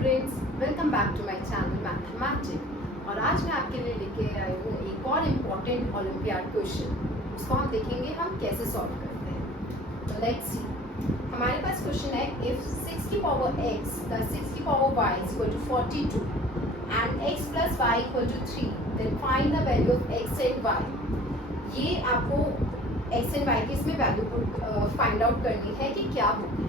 Students, welcome back to my channel mathematic. और आज मैं आपके लिए लेके आई हूँ एक और इम्पॉर्टेंट ओलंपियाड क्वेश्चन। उसको हम देखेंगे हम कैसे सॉल्व करते हैं। तो लेट्स सी। हमारे पास क्वेश्चन है, इफ 6 की पावर x प्लस 6 की power y is equal to 42 and x plus y equal to 3, then find the value of x and y। ये आपको x एंड y की इसमें वैल्यू फाइंड आउट करनी है कि क्या होगी।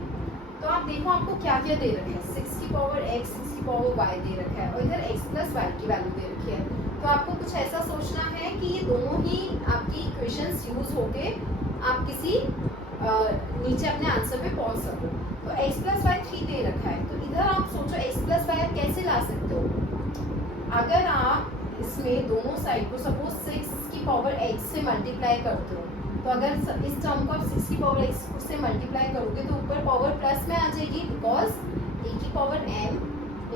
तो आप देखो आपको क्या क्या दे रखे हैं, 6 की पावर x, 6 की पावर y दे रखा है और इधर x प्लस y की वैल्यू दे रखी है। तो आपको कुछ ऐसा सोचना है कि ये दोनों ही आपकी इक्वेशंस यूज होके आप किसी नीचे अपने आंसर पे पहुंच सको। तो x प्लस वाई 3 दे रखा है, तो इधर आप सोचो x प्लस वाई कैसे ला सकते हो। अगर आप इसमें दोनों साइड को सपोज 6 की पावर x से मल्टीप्लाई करते हो, तो अगर इस टर्म को आप 6 की पावर x से मल्टीप्लाई करोगे तो ऊपर पावर प्लस में आ जाएगी, बिकॉज a की पावर m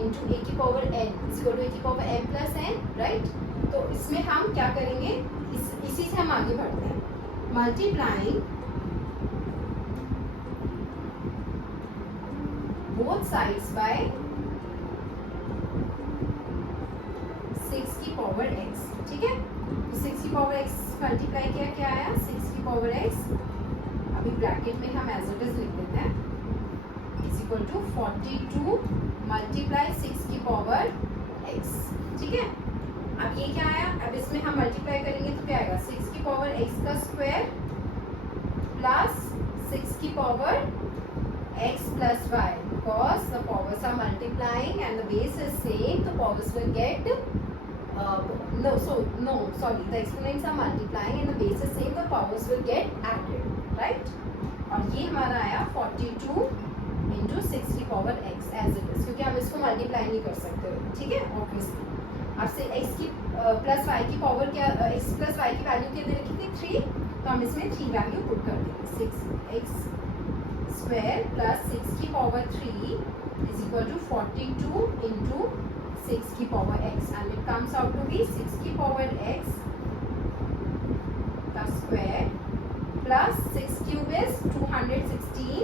इंटू a की power n equal to a की power m plus n, right. तो इसमें हम क्या करेंगे, इसी से हम आगे बढ़ते हैं। मल्टीप्लाइंग बोथ साइड्स बाय 6 की पावर x, ठीक है। तो 6 की पावर x मल्टीप्लाई किया, क्या आया, 6 की पावर x, अभी ब्रैकेट में हम एज इट इज लिख देते हैं, इज इक्वल टू 42 मल्टीप्लाई 6 की पावर x, ठीक है। अब ये क्या आया, अब इसमें हम मल्टीप्लाई करेंगे तो क्या आएगा, 6 की पावर x का स्क्वायर प्लस 6 की power x plus y, because the powers are multiplying and the base is same, the powers will get the exponents are multiplying and the base is same, the powers will get added, right। और ये हमारा आया 42 into 6 की power x as it is, क्योंकि हम इसको multiply नहीं कर सकते, ठीक है, ऑब्वियसली। अब से x की प्लस y की पावर क्या, x प्लस y की वैल्यू क्या दे रखी थी, 3, तो हम इसमें 3 वैल्यू पुट कर देंगे, 6x स्क्वायर प्लस 6 की power 3 is equal to 42 into 6 की power x, and it comes out to be 6 की पावर x का square plus 6 cube is 216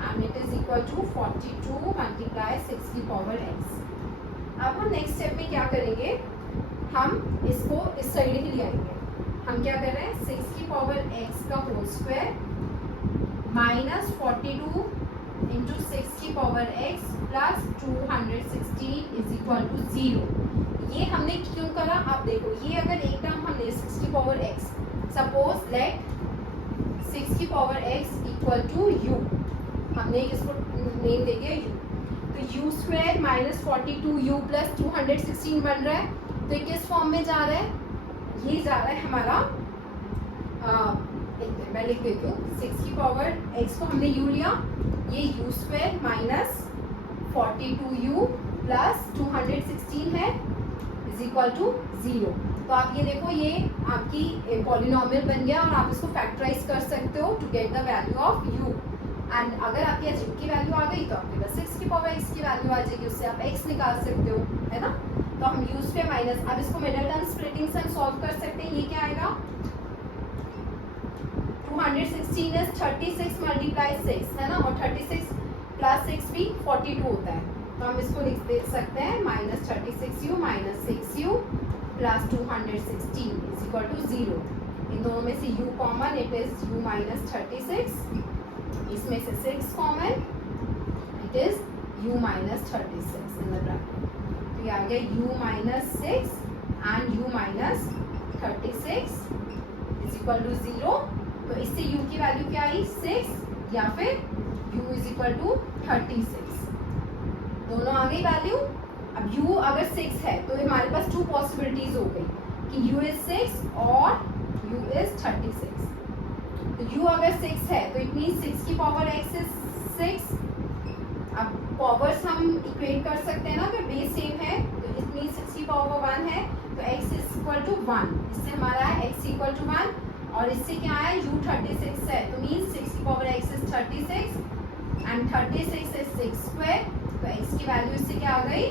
and it is equal to 42 multiply 6 की पावर x। अब हम next step में क्या करेंगे, हम इसको इस साइड ही ले आएंगे। हम क्या कर रहे हैं, 6 की पावर x का होल स्क्वायर माइनस 42 इंटू 6 की power x plus 216 is equal to 0। ये हमने क्यों करा, आप देखो, ये अगर एक टर्म हमने 6 की पावर x, सपोज लेट 6 की power x equal to u, हमने इसको नेम दे दिया u, तो u square minus 42u plus 216 बन रहा है। तो किस फॉर्म में जा रहा है, ये जा रहा है हमारा, मैं लिख देती हूँ, 6 की पावर x को हमने u लिया, ये u square minus 42u plus 216 है इज इक्वल टू 0। तो आप ये देखो, ये आपकी पॉलिनोमियल बन गया और आप इसको फैक्टराइज कर सकते हो to get the value of u। And अगर आपके h की वैल्यू आ गई तो आपके पास 6 की पावर x की वैल्यू आ जाएगी, उससे आप x निकाल सकते हो, है ना। तो हम u स्क्वायर माइनस, अब इसको मिडल टर्म स्प्लिटिंग से हम सॉल्व कर सकते हैं। ये क्या आएगा, 216 is 36 मल्टीप्लाई 6, है ना, और 36 प्लस 6 भी 42 होता है। तो हम इसको लिख दे सकते हैं minus 36u minus 6u plus 216 is equal to 0। इन दोनों में से u common, it is u minus 36, इसमें से 6 common, it is u minus 36 in the bracket. तो ये आ गया u minus 6 and u minus 36 is equal to 0। तो इससे u की वैल्यू क्या आई, 6, या फिर u इज इक्वल टू 36, दोनों आ गई वैल्यू। अब u अगर 6 है तो हमारे पास 2 पॉसिबिलिटीज हो गई कि u इज 6 और u इज 36। तो u अगर 6 है तो इट मीन 6 की पावर x इज 6। अब पावर्स हम इक्वेट कर सकते हैं ना, अगर बेस सेम है तो इट मीन 6 की पावर 1 है तो x इज इक्वल टू 1, इससे हमारा है x इक्वल टू 1, और इससे क्या है, u 36 है, तो मीन 6 की power x is 36 and 36 is 6 square, तो x की वैल्यू इससे क्या आ गई,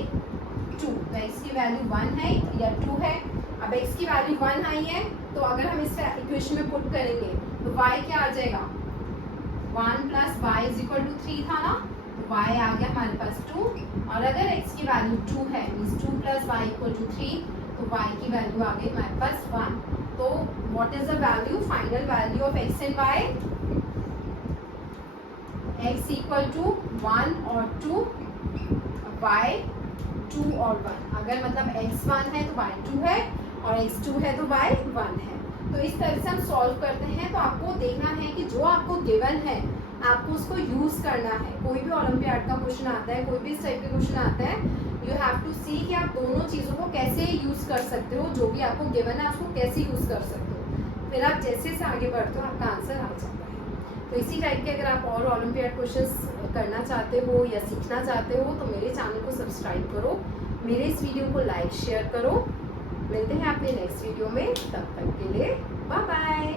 2। तो x की वैल्यू 1 है या 2 है। अब x की वैल्यू 1 आई है, तो अगर हम इस इक्वेशन में पुट करेंगे तो y क्या आ जाएगा, 1 plus y is equal to 3 था ना, तो y आ गया हमारे पास 2, और अगर x की वैल्यू 2 है मींस 2 + y = 3, तो y की वैल्यू आ गई हमारे पास 1। तो what is the value, final value of x and y, x = 1 और 2, y 2 और 1। अगर मतलब x 1 है तो y 2 है, और x 2 है तो y 1 है। तो इस तरह से हम सॉल्व करते हैं। तो आपको देखना है कि जो आपको गिवन है आपको उसको यूज करना है। कोई भी ओलंपियाड का क्वेश्चन आता है, कोई भी इस टाइप के क्वेश्चन आता है, यू हैव टू सी कि आप दोनों चीज़ों को कैसे यूज कर सकते हो, जो भी आपको गिवन है उसको कैसे यूज कर सकते हो। फिर आप जैसे जैसे आगे बढ़ते हो आपका आंसर आ जाता है। तो इसी टाइप के अगर आप और ओलंपियाड क्वेश्चन करना चाहते हो या सीखना चाहते हो तो मेरे चैनल को सब्सक्राइब करो, मेरे इस वीडियो को लाइक शेयर करो। मिलते हैं अपने नेक्स्ट वीडियो में, तब तक के लिए बाय बाय।